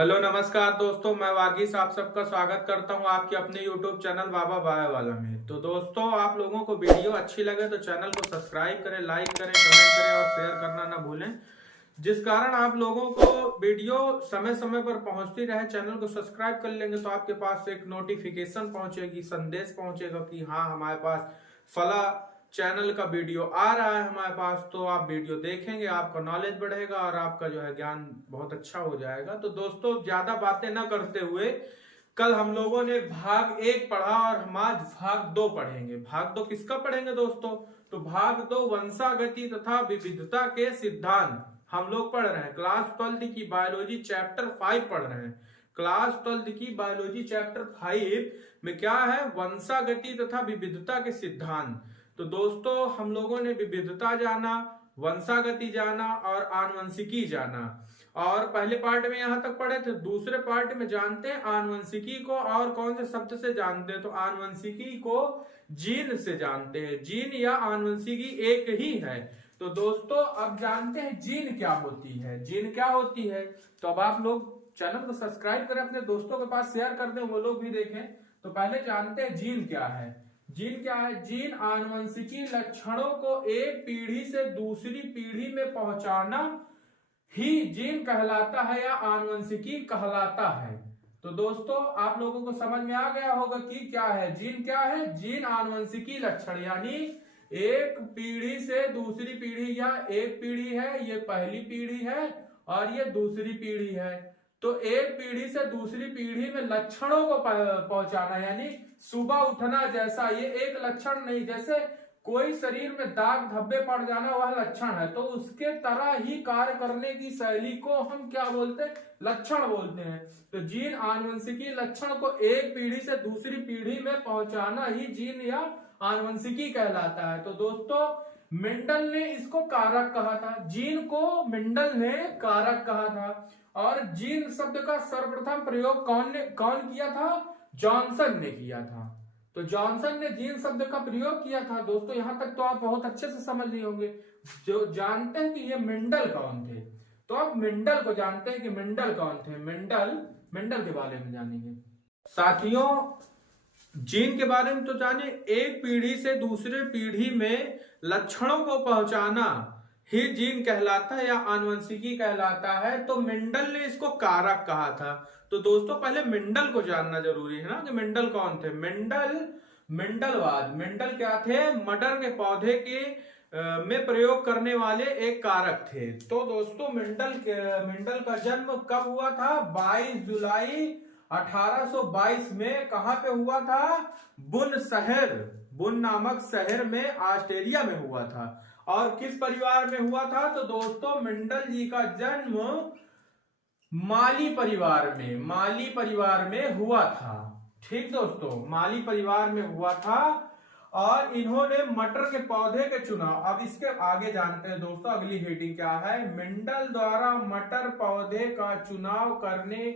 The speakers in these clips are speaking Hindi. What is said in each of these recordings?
हेलो नमस्कार दोस्तों, मैं वागीश आप सबका स्वागत करता हूं आपके अपने YouTube चैनल बाबा बाय वाला में। तो दोस्तों, आप लोगों को वीडियो अच्छी लगे तो चैनल को सब्सक्राइब करें, लाइक करें, कमेंट करें और शेयर करना ना भूलें, जिस कारण आप लोगों को वीडियो समय समय पर पहुंचती रहे। चैनल को सब्सक्राइब कर लेंगे तो आपके पास एक नोटिफिकेशन पहुंचेगी, संदेश पहुंचेगा कि हाँ, हमारे पास फला चैनल का वीडियो आ रहा है हमारे पास, तो आप वीडियो देखेंगे, आपका नॉलेज बढ़ेगा और आपका जो है ज्ञान बहुत अच्छा हो जाएगा। तो दोस्तों, ज्यादा बातें ना करते हुए, कल हम लोगों ने भाग 1 पढ़ा और हम आज भाग 2 पढ़ेंगे। भाग 2 किसका पढ़ेंगे दोस्तों? तो भाग 2 वंशागति तथा विविधता के सिद्धांत हम लोग पढ़ रहे हैं। क्लास 12 की बायोलॉजी चैप्टर 5 पढ़ रहे हैं। क्लास 12 की बायोलॉजी चैप्टर 5 में क्या है? वंशागति तथा विविधता के सिद्धांत। तो दोस्तों, हम लोगों ने विविधता जाना, वंशागति जाना और आनुवंशिकी जाना, और पहले पार्ट में यहां तक पढ़े थे। दूसरे पार्ट में जानते हैं आनुवंशिकी को और कौन से शब्द से जानते हैं? तो आनुवंशिकी को जीन से जानते हैं। जीन या आनुवंशिकी एक ही है। तो दोस्तों, अब जानते हैं जीन क्या होती है। जीन क्या होती है? तो अब आप लोग चैनल को सब्सक्राइब करें, अपने दोस्तों के पास शेयर कर दें, वो लोग भी देखें। तो पहले जानते हैं जीन क्या है। जीन क्या है? जीन आनुवंशिकी लक्षणों को एक पीढ़ी से दूसरी पीढ़ी में पहुंचाना ही जीन कहलाता है या आनुवंशिकी कहलाता है। तो दोस्तों, आप लोगों को समझ में आ गया होगा कि क्या है जीन। क्या है जीन? आनुवंशिकी लक्षण, यानी एक पीढ़ी से दूसरी पीढ़ी, या एक पीढ़ी है, ये पहली पीढ़ी है और ये दूसरी पीढ़ी है। तो एक पीढ़ी से दूसरी पीढ़ी में लक्षणों को पहुंचाना, यानी सुबह उठना जैसा, ये एक लक्षण नहीं। जैसे कोई शरीर में दाग धब्बे पड़ जाना, वह लक्षण है, तो उसके तरह ही कार्य करने की शैली को हम क्या बोलते हैं? लक्षण बोलते हैं। तो जीन आनुवंशिकी लक्षण को एक पीढ़ी से दूसरी पीढ़ी में पहुंचाना ही जीन या आनुवंशिकी कहलाता है। तो दोस्तों, मेंडल ने इसको कारक कहा था। जीन को मेंडल ने कारक कहा था। और जीन शब्द का सर्वप्रथम प्रयोग कौन किया था? जॉनसन ने किया था। तो जॉनसन ने जीन शब्द का प्रयोग किया था। दोस्तों, यहां तक तो आप बहुत अच्छे से समझ लिए होंगे। जो जानते हैं कि ये मेंडल कौन थे, तो आप मेंडल को जानते हैं कि मेंडल कौन थे। मेंडल के बारे में जानेंगे। साथियों, जीन के बारे में तो जाने, एक पीढ़ी से दूसरे पीढ़ी में लक्षणों को पहुंचाना ही जीन कहलाता है या आनुवंशिकी कहलाता है। तो मेंडल ने इसको कारक कहा था। तो दोस्तों, पहले मेंडल को जानना जरूरी है ना कि मेंडल कौन थे। मेंडल क्या थे? मटर के पौधे के में प्रयोग करने वाले एक कारक थे। तो दोस्तों, मेंडल का जन्म कब हुआ था? 22 जुलाई 1822 में। कहां पे हुआ था? बुन नामक शहर में, ऑस्ट्रेलिया में हुआ था। और किस परिवार में हुआ था? तो दोस्तों, मेंडल जी का जन्म माली परिवार में हुआ था। ठीक दोस्तों, माली परिवार में हुआ था। और इन्होंने मटर के पौधे के चुनाव, अब इसके आगे जानते हैं दोस्तों अगली हेडिंग क्या है। मेंडल द्वारा मटर पौधे का चुनाव करने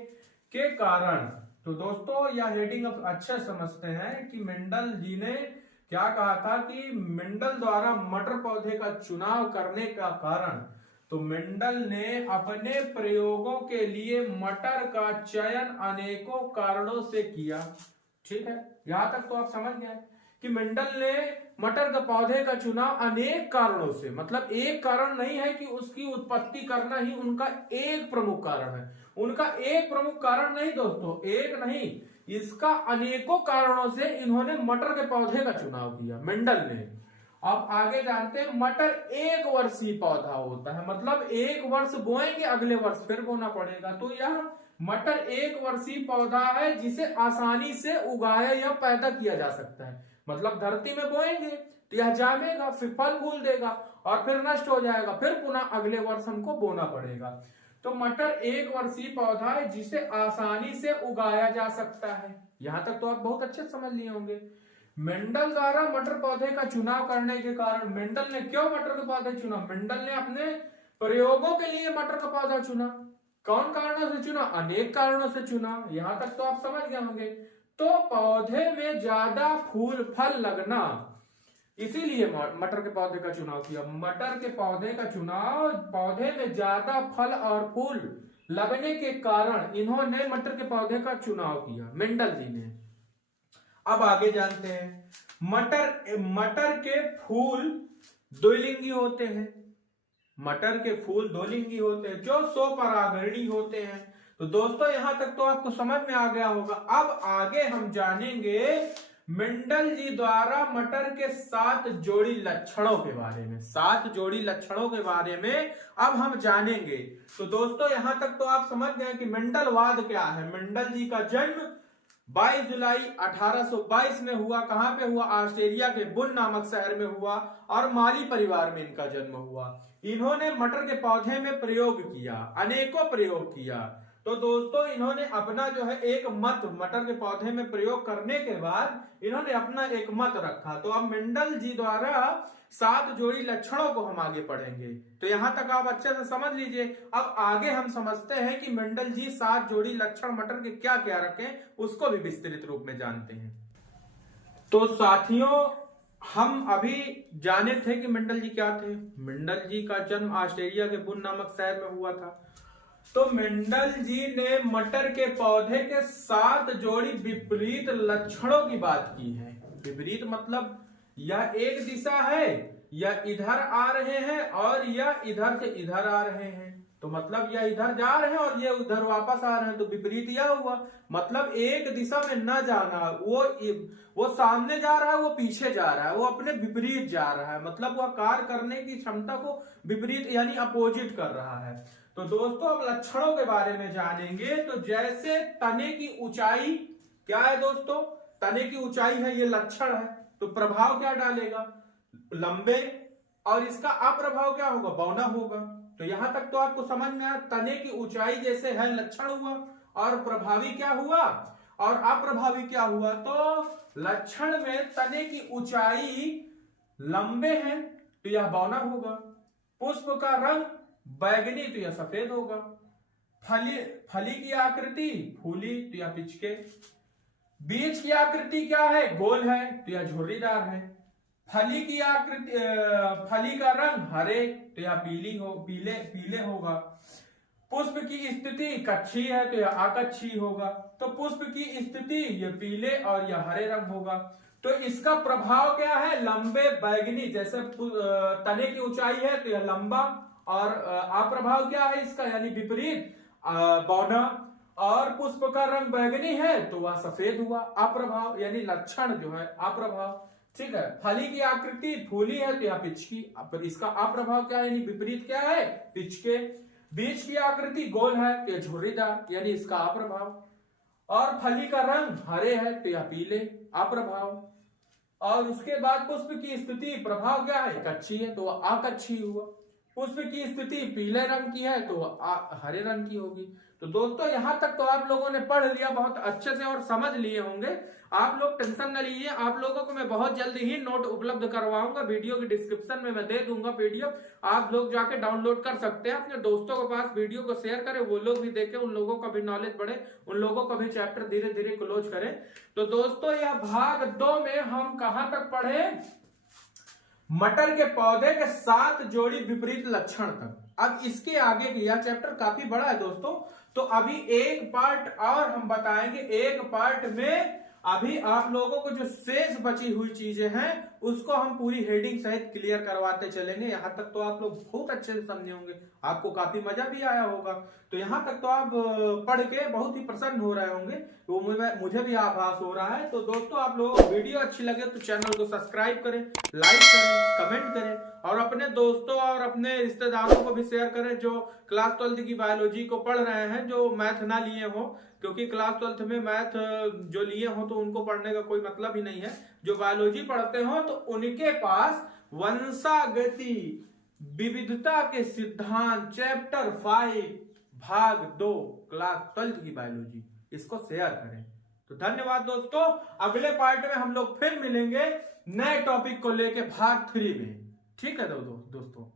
के कारण। तो दोस्तों, यह हेडिंग अब अच्छे समझते हैं कि मेंडल जी ने क्या कहा था कि मेंडल द्वारा मटर पौधे का चुनाव करने का कारण। तो मेंडल ने अपने प्रयोगों के लिए मटर का चयन अनेकों कारणों से किया। ठीक है, यहां तक तो आप समझ गए कि मेंडल ने मटर के पौधे का चुनाव अनेक कारणों से, मतलब एक कारण नहीं है कि उसकी उत्पत्ति करना ही उनका एक प्रमुख कारण है। उनका एक प्रमुख कारण नहीं दोस्तों, एक नहीं, इसका अनेकों कारणों से इन्होंने मटर के पौधे का चुनाव किया मेंडल ने। अब आगे जानते हैं, मटर एक वर्षीय पौधा होता है, मतलब एक वर्ष बोएंगे, अगले वर्ष फिर बोना पड़ेगा। तो यह मटर एक वर्षीय पौधा है जिसे आसानी से उगाया या पैदा किया जा सकता है। मतलब धरती में बोएंगे तो यह जामेगा, फिर फल फूल देगा और फिर नष्ट हो जाएगा, फिर पुनः अगले वर्ष हमको बोना पड़ेगा। तो मटर एक वर्षीय पौधा है जिसे आसानी से उगाया जा सकता है। यहां तक तो आप बहुत अच्छे समझ लिए होंगे। मेंडल द्वारा मटर पौधे का चुनाव करने के कारण, मेंडल ने क्यों मटर का पौधा चुना? मेंडल ने अपने प्रयोगों के लिए मटर का पौधा चुना। कौन कारणों से चुना? अनेक कारणों से चुना। यहां तक तो आप समझ गए होंगे। तो पौधे में ज्यादा फूल फल लगना, इसीलिए मटर के पौधे का चुनाव किया। मटर के पौधे का चुनाव, पौधे में ज्यादा फल और फूल लगने के कारण इन्होंने मटर के पौधे का चुनाव किया, मेंडल जी ने। अब आगे जानते हैं, मटर के फूल द्विलिंगी होते हैं। मटर के फूल द्विलिंगी होते हैं जो स्वपरागणी होते हैं। तो दोस्तों यहां तक तो आपको समझ में आ गया होगा। अब आगे हम जानेंगे मेंडल जी द्वारा मटर के 7 जोड़ी लक्षणों के बारे में। 7 जोड़ी लक्षणों के बारे में अब हम जानेंगे। तो दोस्तों यहां तक तो आप समझ गए कि मेंडलवाद क्या है। मेंडल जी का जन्म 22 जुलाई 1822 में हुआ। कहां पे हुआ? ऑस्ट्रेलिया के बुन नामक शहर में हुआ और माली परिवार में इनका जन्म हुआ। इन्होंने मटर के पौधे में प्रयोग किया, अनेकों प्रयोग किया। तो दोस्तों इन्होंने अपना जो है एक मत मटर के पौधे में प्रयोग करने के बाद इन्होंने अपना एक मत रखा। तो अब मेंडल जी द्वारा 7 जोड़ी लक्षणों को हम आगे पढ़ेंगे। तो यहां तक आप अच्छे से समझ लीजिए। अब आगे हम समझते हैं कि मेंडल जी 7 जोड़ी लक्षण मटर के क्या क्या रखे, उसको भी विस्तृत रूप में जानते हैं। तो साथियों हम अभी जाने थे कि मेंडल जी क्या थे। मेंडल जी का जन्म ऑस्ट्रेलिया के बुन नामक शहर में हुआ था। तो मेंडल जी ने मटर के पौधे के 7 जोड़ी विपरीत लक्षणों की बात की है। विपरीत मतलब यह एक दिशा है, या इधर आ रहे हैं और यह इधर से इधर आ रहे हैं। तो मतलब यह इधर जा रहे हैं और ये उधर वापस आ रहे हैं। तो विपरीत यह हुआ, मतलब एक दिशा में न जाना। वो सामने जा रहा है, वो पीछे जा रहा है, वो अपने विपरीत जा रहा है। मतलब वह कार्य करने की क्षमता को विपरीत यानी अपोजिट कर रहा है। तो दोस्तों अब लक्षणों के बारे में जानेंगे। तो जैसे तने की ऊंचाई क्या है दोस्तों? तने की ऊंचाई है, ये लक्षण है। तो प्रभाव क्या डालेगा? लंबे। और इसका अप्रभाव क्या होगा? बौना होगा। तो यहां तक तो आपको समझ में आया। तने की ऊंचाई जैसे है लक्षण हुआ, और प्रभावी क्या हुआ और अप्रभावी क्या हुआ? तो लक्षण में तने की ऊंचाई लंबे हैं तो यह बौना होगा। पुष्प का रंग बैगनी तो यह सफेद होगा। फली की आकृति फूली तो यह पिचके। बीज की आकृति क्या है? गोल है तो यह झुर्रीदार है। फली की आकृति फली का रंग हरे तो यह पीले होगा। पुष्प की स्थिति कच्छी है तो यह आकच्छी होगा। तो पुष्प की स्थिति ये पीले और यह हरे रंग होगा। तो इसका प्रभाव क्या है? लंबे बैगनी। जैसे तने की ऊंचाई है तो यह लंबा, और अप्रभाव क्या है इसका? यानी विपरीत बौना। और पुष्प का रंग बैगनी है तो वह सफेद हुआ। अप्रभाव यानी लक्षण जो है अप्रभाव। ठीक है। फली की आकृति फूली है तो यह पिचकी। इसका अप्रभाव क्या है? यानी विपरीत क्या है? पिचके। बीज की आकृति गोल है तो यह झुर्रीदार, यानी इसका अप्रभाव। और फली का रंग हरे है तो यह पीले, अप्रभाव। और उसके बाद पुष्प की स्थिति प्रभाव क्या है? कच्ची है तो आकच्छी हुआ। पुष्प की स्थिति पीले रंग की है तो हरे रंग की होगी। तो दोस्तों यहां तक तो आप लोगों ने पढ़ लिया बहुत अच्छे से और समझ लिए होंगे। आप लोग टेंशन न लीजिए, आप लोगों को मैं बहुत जल्दी ही नोट उपलब्ध करवाऊंगा। वीडियो की डिस्क्रिप्शन में मैं दे दूंगा पीडीएफ, आप लोग जाके डाउनलोड कर सकते हैं। अपने दोस्तों के पास वीडियो को शेयर करें, वो लोग भी देखें, उन लोगों का भी नॉलेज बढ़े, उन लोगों का भी चैप्टर धीरे धीरे क्लोज करें। तो दोस्तों यह भाग 2 में हम कहां तक पढ़े? मटर के पौधे के 7 जोड़ी विपरीत लक्षण तक। अब इसके आगे यह चैप्टर काफी बड़ा है दोस्तों, तो अभी एक पार्ट और हम बताएंगे। एक पार्ट में अभी आप लोगों को जो शेष बची हुई चीजें हैं उसको हम पूरी हेडिंग सहित क्लियर करवाते चलेंगे। यहां तक तो आप लोग बहुत अच्छे से समझे होंगे, आपको काफी मजा भी आया होगा। तो यहां तक तो आप पढ़ के बहुत ही प्रसन्न हो रहे होंगे, तो मुझे भी आभास हो रहा है। तो दोस्तों आप लोगों को वीडियो अच्छी लगे तो चैनल को सब्सक्राइब करें, लाइक करें, कमेंट करें, और अपने दोस्तों और अपने रिश्तेदारों को भी शेयर करें जो क्लास 12 की बायोलॉजी को पढ़ रहे हैं, जो मैथ ना लिए हो। क्योंकि क्लास 12 में मैथ जो लिए हो तो उनको पढ़ने का कोई मतलब ही नहीं है। जो बायोलॉजी पढ़ते हो तो उनके पास वंशागति विविधता के सिद्धांत चैप्टर 5 भाग 2 क्लास 12 की बायोलॉजी, इसको शेयर करें। तो धन्यवाद दोस्तों। अगले पार्ट में हम लोग फिर मिलेंगे नए टॉपिक को लेके भाग 3 में। ठीक है दोस्तों।